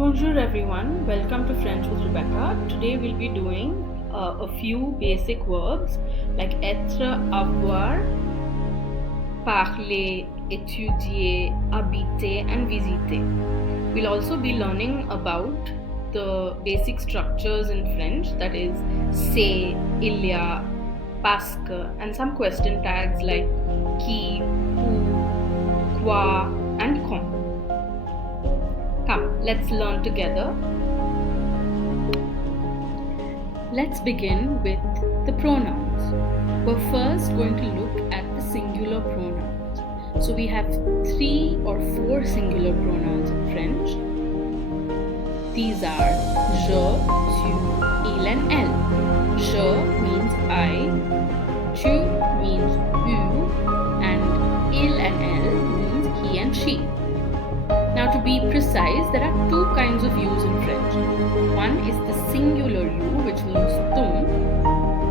Bonjour everyone, welcome to French with Rebecca. Today we'll be doing a few basic verbs like être, avoir, parler, étudier, habiter and visiter. We'll also be learning about the basic structures in French, that is c'est, il y a, parce que, and some question tags like qui, où, quoi and quand. Come, let's learn together. Let's begin with the pronouns. We're first going to look at the singular pronouns. So we have 3 or 4 singular pronouns in French. These are je, tu, il and elle. Je means I, tu means you, and il and elle means he and she. Now to be precise, there are 2 kinds of yous in French. One is the singular you, which means ton.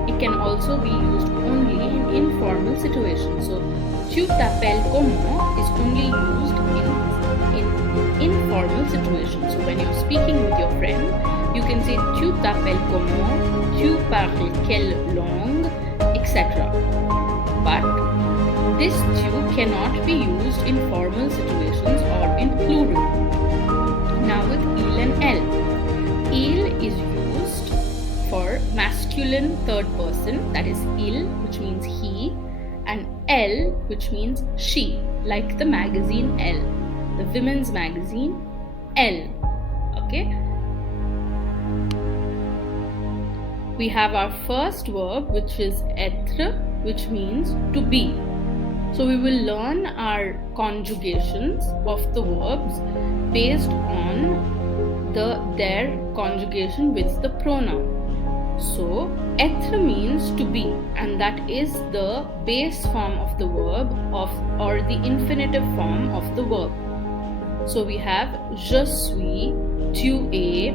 It can also be used only in informal situations. So, tu t'appelles comment is only used in informal situations. So when you're speaking with your friend, you can say tu t'appelles comment, tu parles quelle langue, etc. But this tu cannot be used in formal situations or in plural. Now with il and elle. Il is used for masculine third person, that is il, which means he, and elle, which means she, like the magazine Elle, the women's magazine Elle. Okay? We have our first verb, which is être, which means to be. So we will learn our conjugations of the verbs based on their conjugation with the pronoun. So être means to be, and that is the base form of the verb or the infinitive form of the verb. So we have je suis, tu es,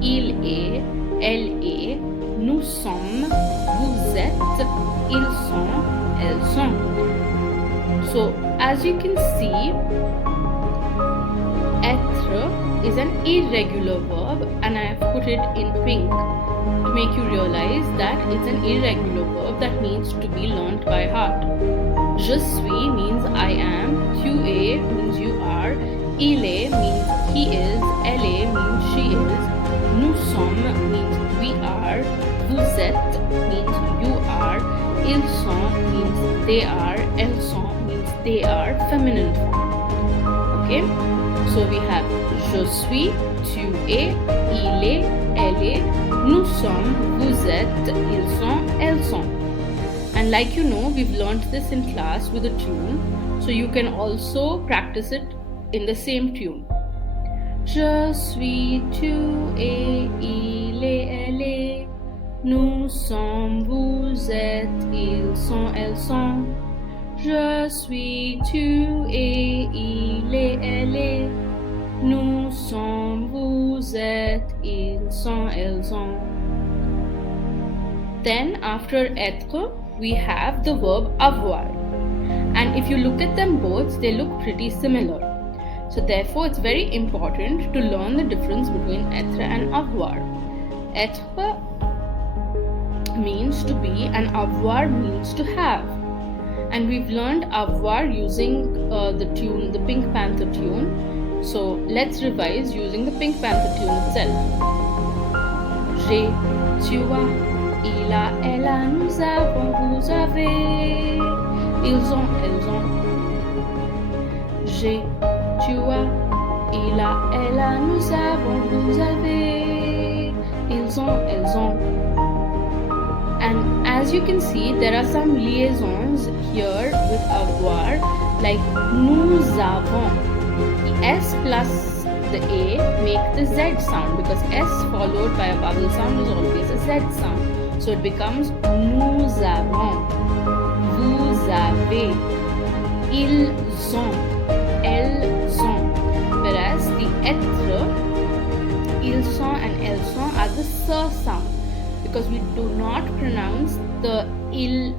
il est, elle est, nous sommes, vous êtes, ils sont, elles sont. So, as you can see, être is an irregular verb, and I have put it in pink to make you realize that it's an irregular verb that needs to be learnt by heart. Je suis means I am, tu es means you are, il est means he is, elle est means she is, nous sommes means we are, vous êtes means you are, ils sont means they are, elles sont means they are feminine form. Okay? So we have je suis, tu es, il est, elle est, nous sommes, vous êtes, ils sont, elles sont. And like you know, we've learned this in class with a tune, so you can also practice it in the same tune. Je suis, tu es, il est, elle est, nous sommes, vous êtes, ils sont, elles sont. Je suis, tu es, il est, elle est, nous sommes, vous êtes, ils sont, elles sont. Then after être, we have the verb avoir. And if you look at them both, they look pretty similar. So therefore, it's very important to learn the difference between être and avoir. Être means to be and avoir means to have. And we've learned avoir using the tune, the Pink Panther tune. So let's revise using the Pink Panther tune itself. J'ai, tu as, il a, elle a, nous avons, vous avez, ils ont, elles ont. J'ai, tu as, il a, elle a, nous avons, vous avez, ils ont, elles ont. And as you can see, there are some liaisons here with avoir, like nous avons. The S plus the A make the Z sound, because S followed by a vowel sound is always a Z sound. So it becomes nous avons, vous avez, ils ont, elles ont. Whereas the être, ils sont and elles sont are the S sound, because we do not pronounce the il,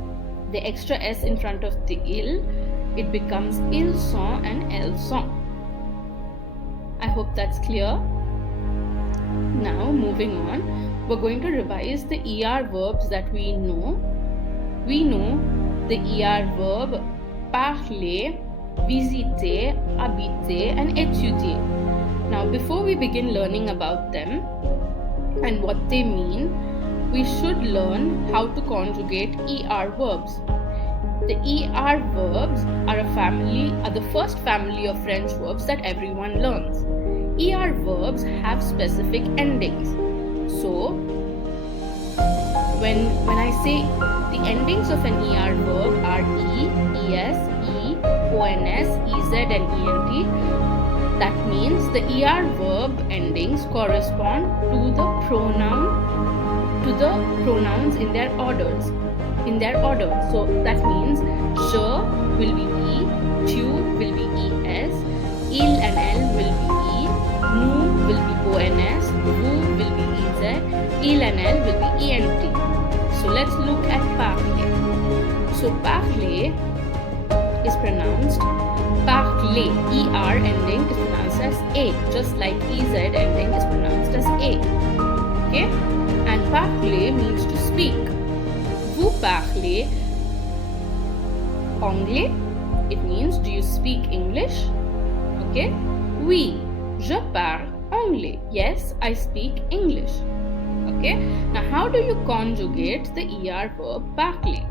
the extra S in front of the il. It becomes ils sont and elles sont. I hope that's clear. Now moving on, we're going to revise the ER verbs that we know. We know the ER verb parler, visiter, habiter and étudier. Now before we begin learning about them and what they mean, we should learn how to conjugate ER verbs. The ER verbs are the first family of French verbs that everyone learns. ER verbs have specific endings. So, when I say the endings of an ER verb are E, ES, E, ONS, EZ and ENT, that means the ER verb endings correspond to the pronouns in their orders. So that means je will be E, tu will be ES, il and elle will be E, nous will be ONS, vous will be EZ, il and elle will be ENT. So let's look at parler. So parler is pronounced parler. ER ending is pronounced as A, just like EZ ending is pronounced as A. Okay? And parler means to speak. Vous parlez anglais? It means, do you speak English? Okay? Oui, je parle anglais. Yes, I speak English. Okay? Now, how do you conjugate the ER verb parler?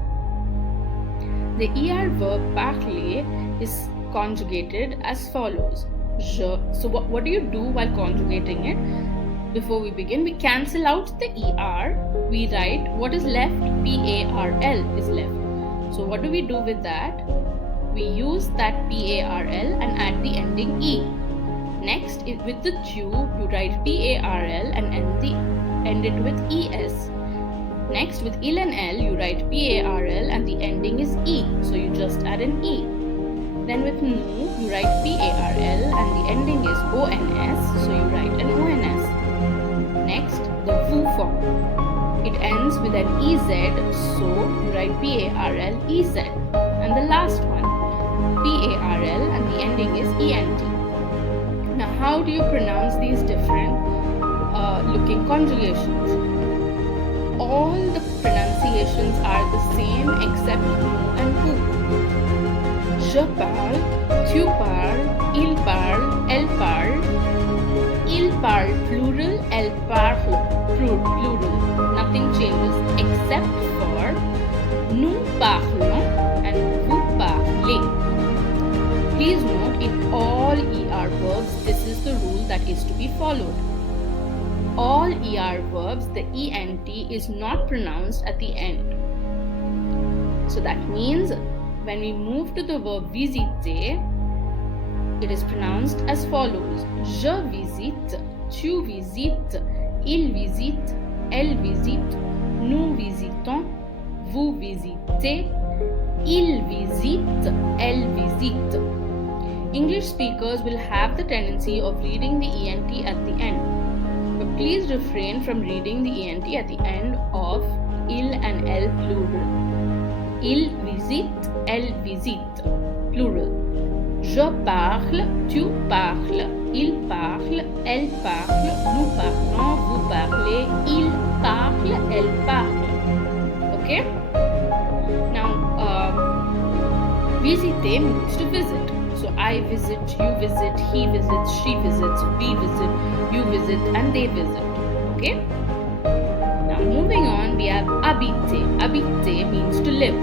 The ER verb parler is conjugated as follows. Je. So, what do you do while conjugating it? Before we begin, we cancel out the ER. We write what is left, PARL is left. So what do we do with that? We use that PARL and add the ending E. Next, with the tu, you write PARL and end it with ES. Next, with il and L, you write PARL and the ending is E. So you just add an E. Then with nous, you write PARL and the ending is ONS. So you write an ONS. Next, the vous form. It ends with an EZ, so you write PARL EZ. And the last one, PARL and the ending is ENT. Now, how do you pronounce these different looking conjugations? All the pronunciations are the same except nous and vous. Je parle, tu parles, il parle, elle parle. Il parle plural, elle parle plural. Nothing changes except for nous parlons and vous parlez. Please note, in all ER verbs, this is the rule that is to be followed. All ER verbs, the ENT is not pronounced at the end. So that means when we move to the verb visiter, it is pronounced as follows. Je visite, tu visites, il visite, elle visite, nous visitons, vous visitez, il visite, elle visite. English speakers will have the tendency of reading the ENT at the end. But please refrain from reading the ENT at the end of il and elle plural. Il visite, elle visite, plural. Je parle, tu parles, il parle, elle parle, nous parlons, vous parlez, il parle, elle parle. Okay? Now, visiter means to visit. So I visit, you visit, he visits, she visits, we visit, you visit, and they visit. Okay? Now moving on, we have habiter. Habiter means to live.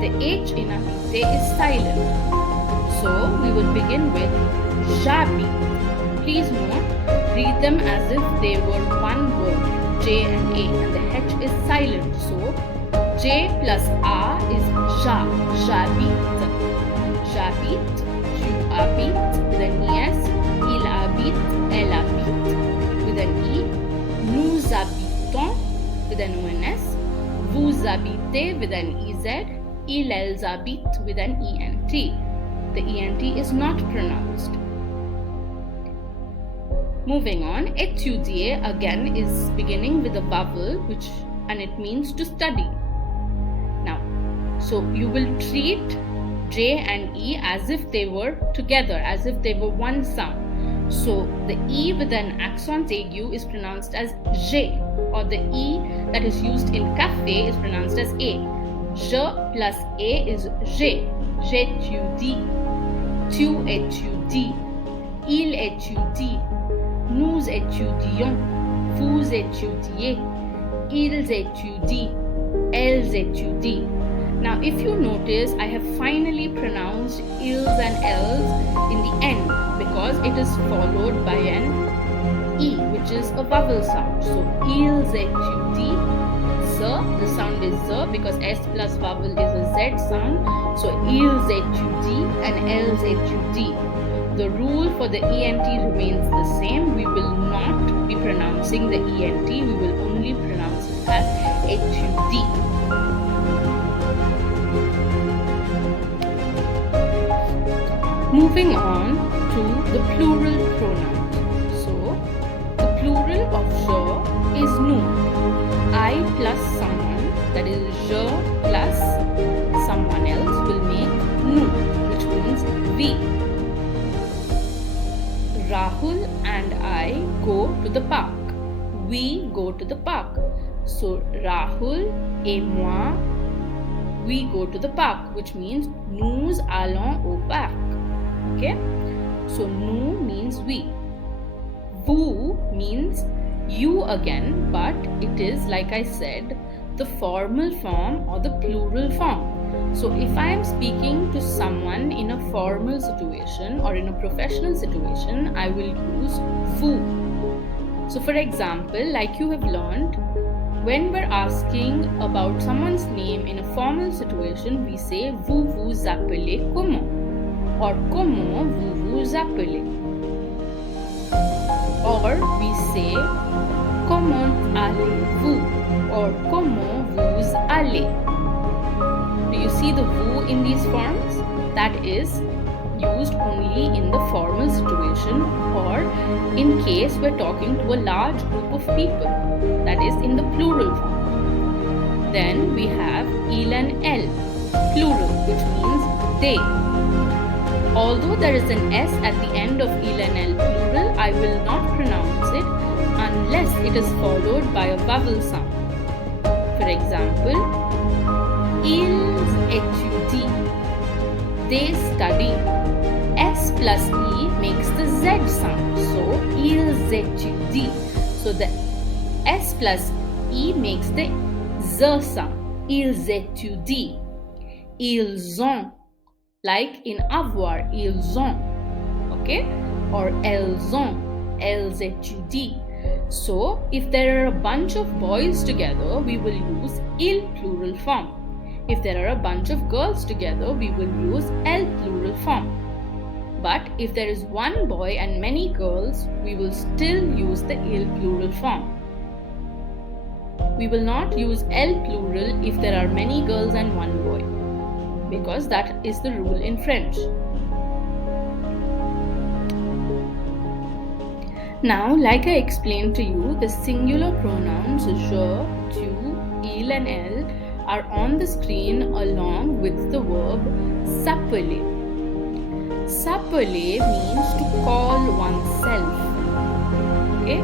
The H in habiter is silent. So we will begin with j'habite. Please note, read them as if they were one word, J and A, and the H is silent. So J plus A is ja, j'habite. J'habite, tu habites with an ES, il habite, elle habite with an E, nous habitons with an ONS, vous habitez with an EZ, ils, elles habitent with an ENT. The ENT is not pronounced. Moving on, étudier again is beginning with a vowel and it means to study. Now, so you will treat J and E as if they were together, as if they were one sound. So the E with an accent aigu is pronounced as J, or the E that is used in cafe is pronounced as A. Je plus A is J. J'étudie. Tu étudies. Il étudie. Nous étudions. Vous étudiez. Ils étudient. Elles étudient. Now, if you notice, I have finally pronounced ils and elles in the end because it is followed by an E, which is a vowel sound. So, ils étudient. The sound is Z because S plus vowel is a Z sound. So, ils étudient and elles étudient. The rule for the ENT remains the same. We will not be pronouncing the ENT. We will only pronounce it as étudie. Moving on to the plural pronouns. So, the plural of je is nous. I plus someone, that is je plus someone else, will make nous, which means we. Rahul and I go to the park. We go to the park. So, Rahul et moi, we go to the park, which means nous allons au parc. Okay? So, nous means we. Vous means you again, but it is, like I said, the formal form or the plural form. So, if I am speaking to someone in a formal situation or in a professional situation, I will use vous. So, for example, like you have learned, when we're asking about someone's name in a formal situation, we say vous vous appelez comment? Or comment vous vous appelez? Or we say comment allez-vous? Or comment vous allez? Do you see the vous in these forms? That is used only in the formal situation or in case we're talking to a large group of people. That is in the plural form. Then we have il and elle, plural, which means they. Although there is an S at the end of il and elle plural, I will not pronounce it unless it is followed by a vowel sound. For example, ils étudient, they study. S plus E makes the Z sound, so ils étudient. So the S plus E makes the Z sound. Ils étudient. Ils ont. Like in avoir, ils ont, okay? Or elles ont, elles étudient. So, if there are a bunch of boys together, we will use il plural form. If there are a bunch of girls together, we will use elle plural form. But if there is one boy and many girls, we will still use the il plural form. We will not use elle plural if there are many girls and one boy, because that is the rule in French. Now, like I explained to you, the singular pronouns je, tu, il and elle are on the screen along with the verb s'appeler. S'appeler means to call oneself. Okay?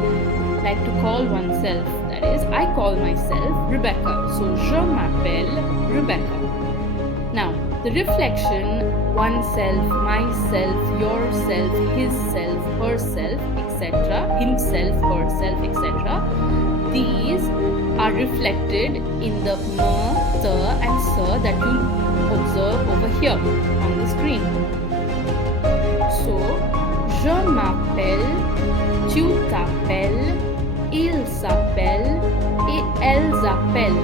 Like to call oneself. That is, I call myself Rebecca. So, je m'appelle Rebecca. Now, the reflection, oneself, myself, yourself, his self, herself, etc., himself, herself, etc., these are reflected in the me, the, and se that you observe over here on the screen. So, je m'appelle, tu t'appelles, il s'appelle, et elles appellent.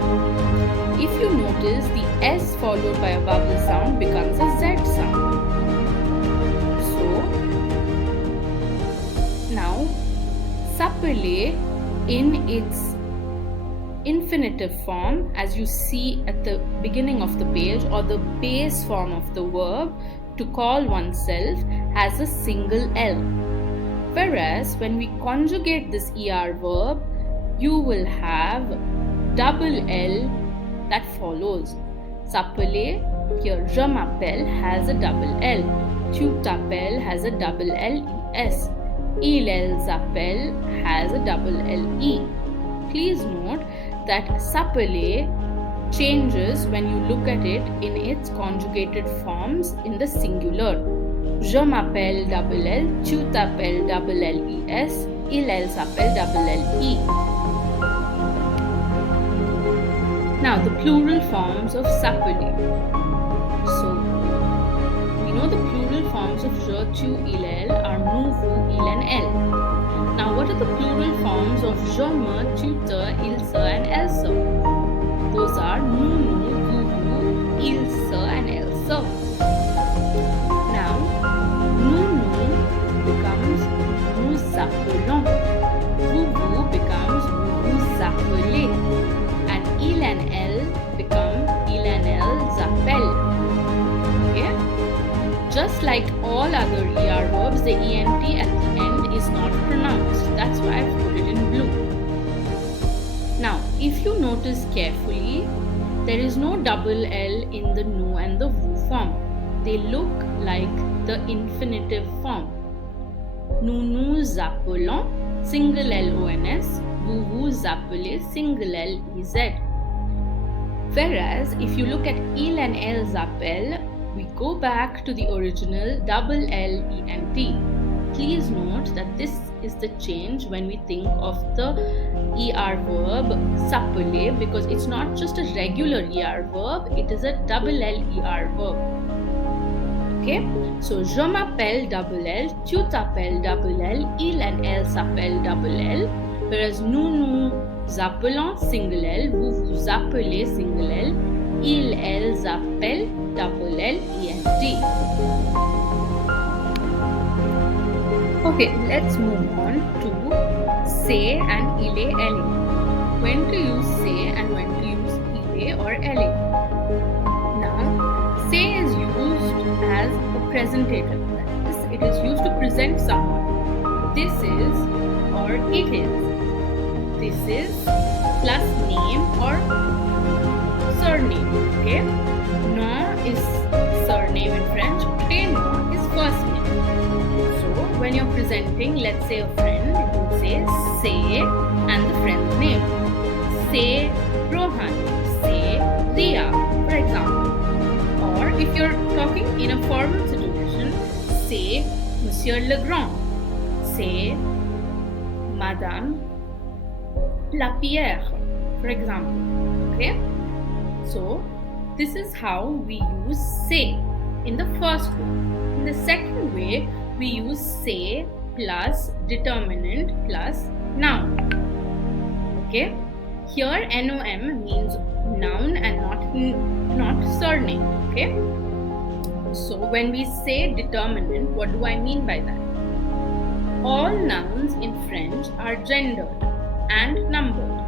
If you notice, the S followed by a vowel sound becomes a Z sound. So, now, s'appeler in its infinitive form, as you see at the beginning of the page, or the base form of the verb, to call oneself, has a single L. Whereas, when we conjugate this ER verb, you will have double L that follows. S'appeler, here je m'appelle has a double L. Tu t'appelles has a double L-E-S. ils appellent has a double L-E. Please note that s'appeler changes when you look at it in its conjugated forms in the singular. Je m'appelle double L, tu t'appelles double L-E-S, ils s'appellent double L-E. Now the plural forms of s'appeler. So we know the plural forms of je, tu, il, elle are nous, vous, il and elle. Now what are the plural forms of je, me, tu, te, il, se and elle, se? Those are nous, nous, vous, vous, il, se and elle, se. Now nous, nous becomes nous appelons. Vous, vous becomes vous appelez. And il and elle become il and elles appellent. Okay? Just like all other ER verbs, the ENT at the end is not pronounced. That's why I've put it in blue. Now, if you notice carefully, there is no double L in the nous and the vous form. They look like the infinitive form. Nous nous appelons, single L-O-N-S, vous vous appelez, single L-E-Z. Whereas, if you look at il and elles appellent, we go back to the original double L-E-N-T. Please note that this is the change when we think of the ER verb s'appeler, because it's not just a regular ER verb, it is a double L-ER verb. Okay, so je m'appelle double L, tu t'appelles double L, il and elle s'appellent double L, whereas nous nous appelons single L, vous vous appelez single L, ils elles appellent double L, E-N-T. Okay, let's move on to say and il et elle. When to use say and when to use il or elle. Now, say is used as a presentative. That is, it is used to present someone. This is or it is. This is plus name or surname. Okay? Nom is surname in French. Prénom is first name. So when you're presenting, let's say a friend, you say and the friend's name. Say Rohan. Say Ria, for example. Or if you're talking in a formal situation, say Monsieur Legrand. Say Madame Lapierre, for example. Okay? So this is how we use say in the first way. In the second way, we use say plus determinant plus noun. Okay? Here nom means noun and not surname. Okay? So when we say determinant, what do I mean by that? All nouns in French are gendered and numbered.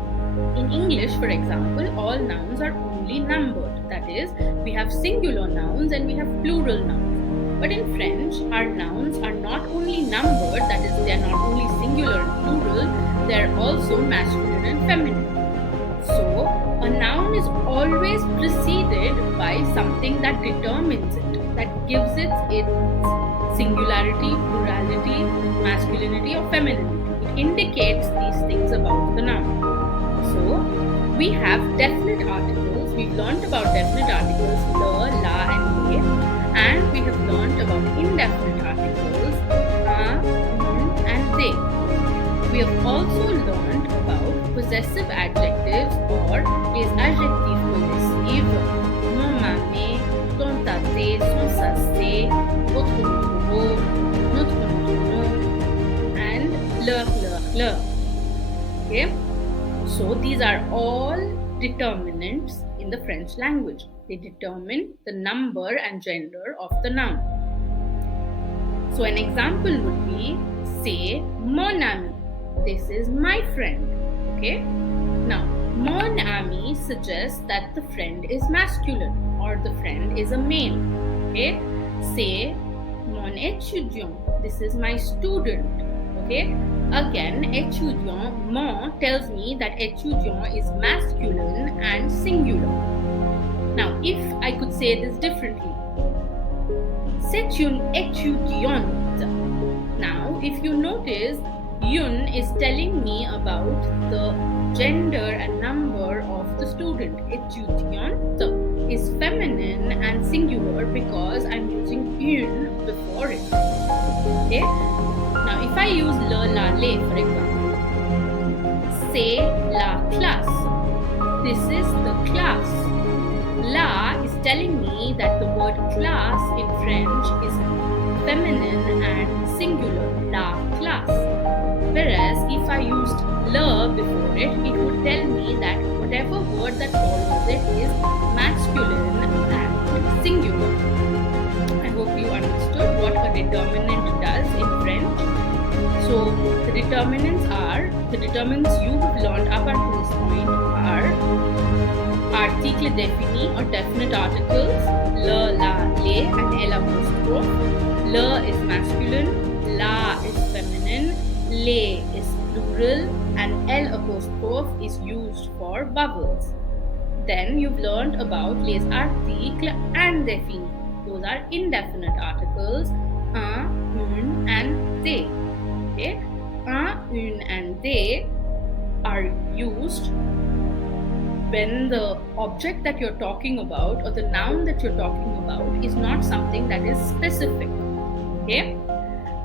In English, for example, all nouns are only numbered. That is, we have singular nouns and we have plural nouns. But in French, our nouns are not only numbered, that is, they are not only singular and plural, they are also masculine and feminine. So, a noun is always preceded by something that determines it, that gives it its singularity, plurality, masculinity or femininity. It indicates these things about the noun. So, we have definite articles. We've learnt about definite articles, le, la and le, and we have learnt about indefinite articles, and they. We have also learnt about possessive adjectives or les adjectifs possessifs, mon mamé, ton tate, son sasé, votre notre and leur. Okay? So these are all determinants in the French language. They determine the number and gender of the noun. So an example would be, say, mon ami. This is my friend. Okay? Now, mon ami suggests that the friend is masculine or the friend is a male. Okay? Say, mon étudiant. This is my student. Okay? Again, étudiant, mon tells me that étudiant is masculine and singular. Now, if I could say this differently, c'est une étudiante. Now, if you notice, Yun is telling me about the gender and number of the student. Étudiante is feminine and singular because I'm using Yun before it. Okay? Now, if I use le, la, le, for example, c'est la classe. This is the class. La is telling me that the word class in French is feminine and singular, la classe. Whereas if I used le before it, it would tell me that whatever word that follows it is masculine and singular. I hope you understood what a determinant does in French. So the determinants you have learned up until this point are article défini or definite articles, le, la, le and elle apostrophe. Le is masculine, la is feminine, le is plural, and elle apostrophe is used for vowels. Then you've learned about les articles indéfinis. Those are indefinite articles, un, une, and des. Okay? Un, une, and des are used when the object that you're talking about or the noun that you're talking about is not something that is specific. Okay?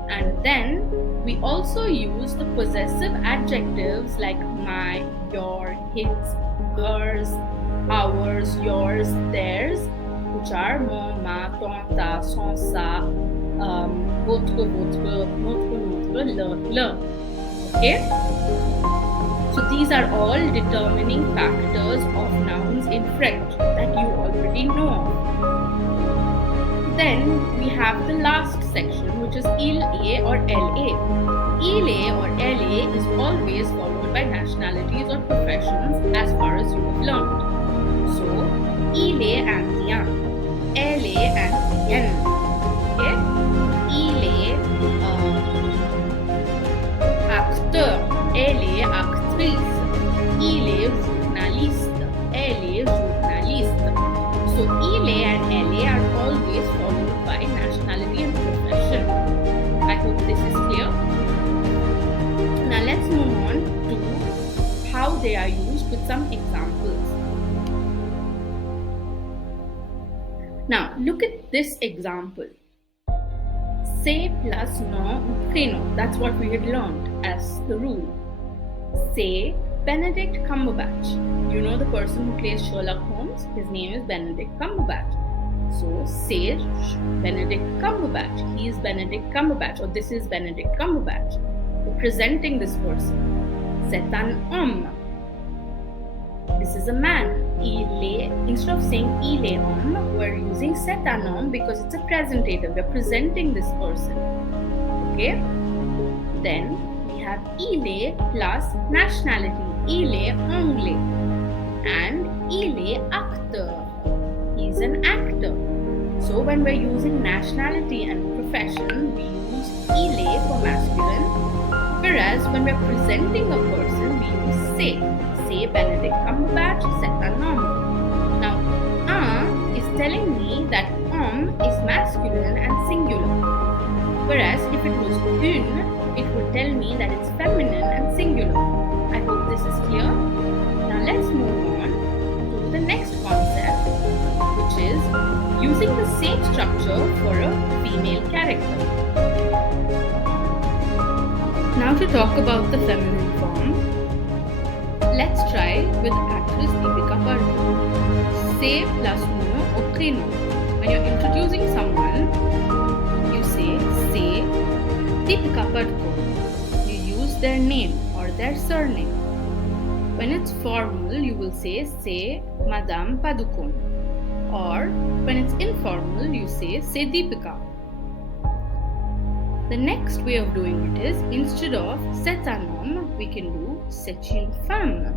And then we also use the possessive adjectives like my, your, his, hers, ours, yours, theirs, which are mon, ma, ton, ta, son, sa, votre, notre, le. Okay? So these are all determining factors of nouns in French that you already know. Then we have the last section, which is il, a or la. Il, a or la is always followed by nationalities or professions as far as you have learned. So, il est indien, elle est indienne. Okay? Il est acteur, elle est actrice. Il est journaliste, elle est journaliste. So, il est and elle are always followed by nationality and profession. I hope this is clear. Now, let's move on to how they are used with some examples. Now, look at this example. C'est plus nom ou prénom. That's what we had learned as the rule. C'est Benedict Cumberbatch. You know the person who plays Sherlock Holmes? His name is Benedict Cumberbatch. So, c'est Benedict Cumberbatch. He is Benedict Cumberbatch, or this is Benedict Cumberbatch. Representing this person. C'est un homme. This is a man. Il est, instead of saying il est homme, we're using c'est un homme because it's a presentative. We're presenting this person. Okay? Then we have il est plus nationality. Il est anglais. And il est acteur. He's an actor. So when we're using nationality and profession, we use il est for masculine. Whereas when we're presenting a person, we use c'est. Say Benedict Cumberbatch, c'est un homme. Now, un is telling me that homme is masculine and singular. Whereas if it was une, it would tell me that it's feminine and singular. I hope this is clear. Now let's move on to the next concept, which is using the same structure for a female character. Now to talk about the feminine form, let's try with actress Deepika Padukone. C'est plus nom ou prénom. When you're introducing someone, you say c'est Deepika Padukone. You use their name or their surname. When it's formal, you will say c'est Madame Padukone. Or when it's informal, you say c'est Deepika. The next way of doing it is, instead of c'est un homme, we can do c'est une femme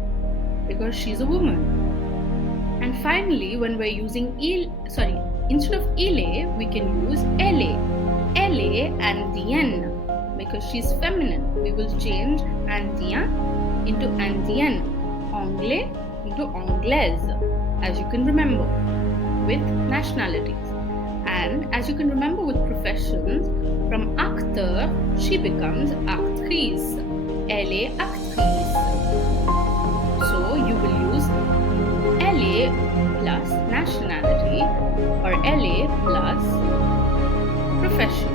because she's a woman. And finally, when we're using instead of il est, we can use elle est indienne because she's feminine. We will change indien into indienne, anglais into anglaise, as you can remember, with nationalities. And as you can remember with professions, from acteur, she becomes actrice. Elle est actrice. So you will use elle plus nationality or elle plus profession.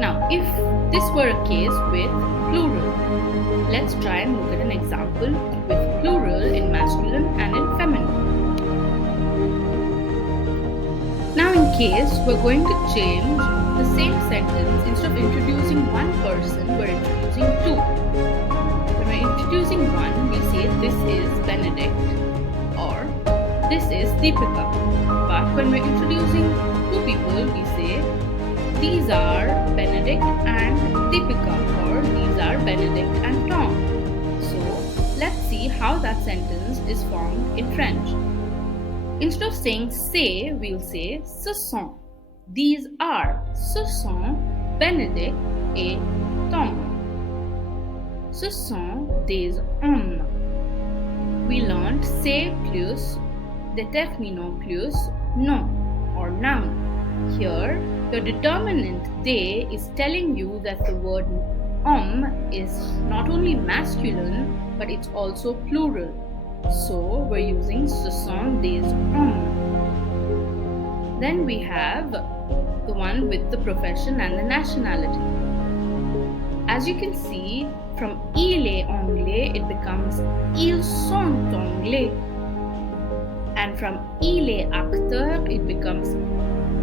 Now, if this were a case with plural, let's try and look at an example with plural in masculine and in feminine. Now, in case we're going to change the same sentence, instead of introducing one person, we're introducing two. When we're introducing one, we say this is Benedict or this is Deepika. But when we're introducing two people, we say these are Benedict and Deepika or these are Benedict and Tom. So let's see how that sentence is formed in French. Instead of saying c'est, we'll say ce sont. These are. Ce sont Benedict et Tom. Ce sont des hommes. We learned c'est plus déterminant plus nom or noun. Here, your determinant they is telling you that the word homme is not only masculine but it's also plural. So we're using ce sont des hommes. Then we have the one with the profession and the nationality. As you can see, from il est anglais, it becomes ils sont anglais. And from il est acteur, it becomes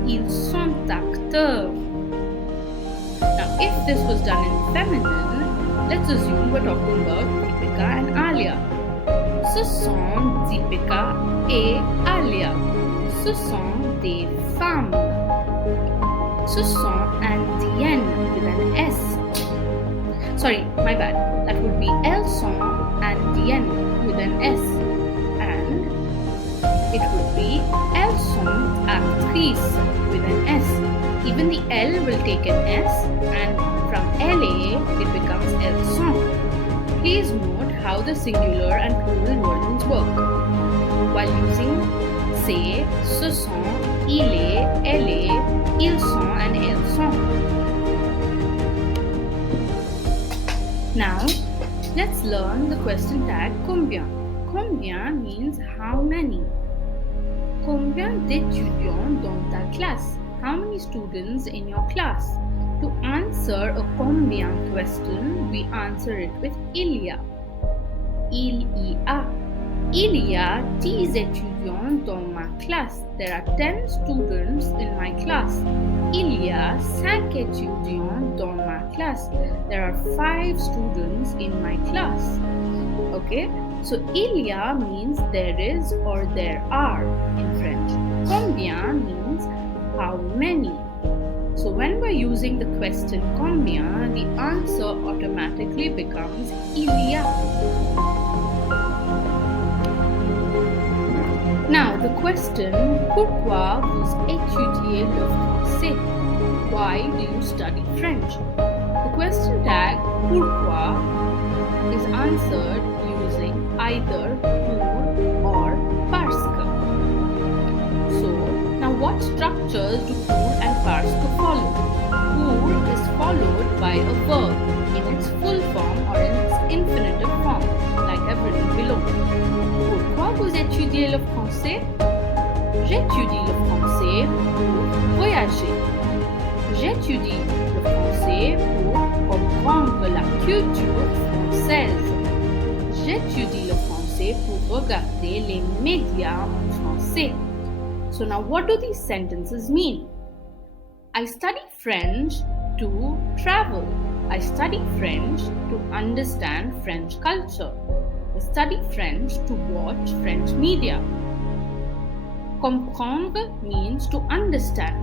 ils sont acteurs. Now, if this was done in feminine, let's assume we're talking about Deepika and Alia. Ce sont Deepika et Alia. Ce sont des femmes. Ce sont indiennes with an S. Sorry, my bad. That would be elles sont indiennes with an S. And it would be elles sont actrices with an S. Even the L will take an S, and from elle it becomes elles sont. Please note how the singular and plural versions work. While using c'est, ce sont, il est, elle est, ils sont, and elles sont. Now, let's learn the question tag combien. Combien means how many. Combien d'étudiants dans ta classe? How many students in your class? To answer a combien question, we answer it with il y a. Il y a. Il y a 10 étudiants dans ma classe. There are 10 students in my class. Il y a 5 étudiants dans ma classe. There are 5 students in my class. Okay? So, il y a means there is or there are in French. Combien means how many. So, when we're using the question combien, the answer automatically becomes il y a. Now, the question, pourquoi vous étudiez le français? Why do you study French? The question tag, pourquoi, is answered using either pour or parce que. So, now what structures do pour and parce que follow? Pour is followed by a verb in its full form or in its infinitive form, like I've written below. Pourquoi vous étudiez le français? J'étudie le français pour voyager. J'étudie le français pour comprendre la culture française. J'étudie le français pour regarder les médias en français. So now what do these sentences mean? I study French to travel. I study French to understand French culture. I study French to watch French media. Comprendre means to understand.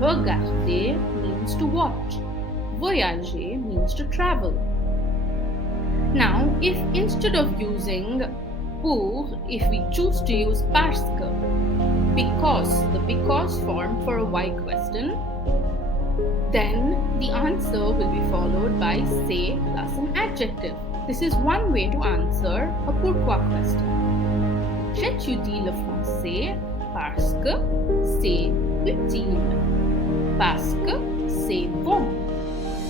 Regarder means to watch. Voyager means to travel. Now, if instead of using pour, if we choose to use parce que, because, the because form for a why question, then the answer will be followed by c'est plus an adjective. This is one way to answer a pourquoi question. J'étudie le français Parce que c'est utile. Parce que c'est bon.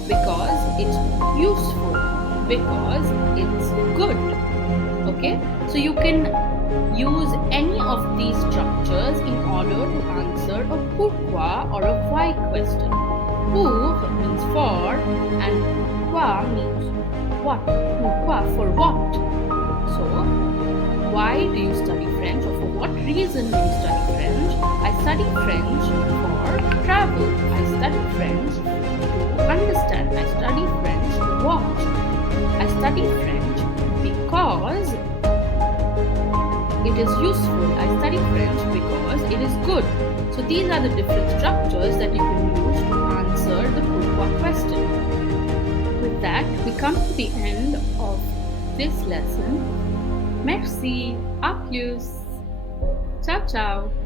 Because it's useful. Because it's good. Okay? So you can use any of these structures in order to answer a pourquoi or a why question. Pour means for and quoi means what. Pourquoi for what. So, why do you study French, or for what reason do you study French? I study French for travel. I study French to understand. I study French to watch. I study French because it is useful. I study French because it is good. So these are the different structures that you can use to answer the pourquoi question. With that, we come to the end of this lesson. Merci, à plus. Ciao, ciao.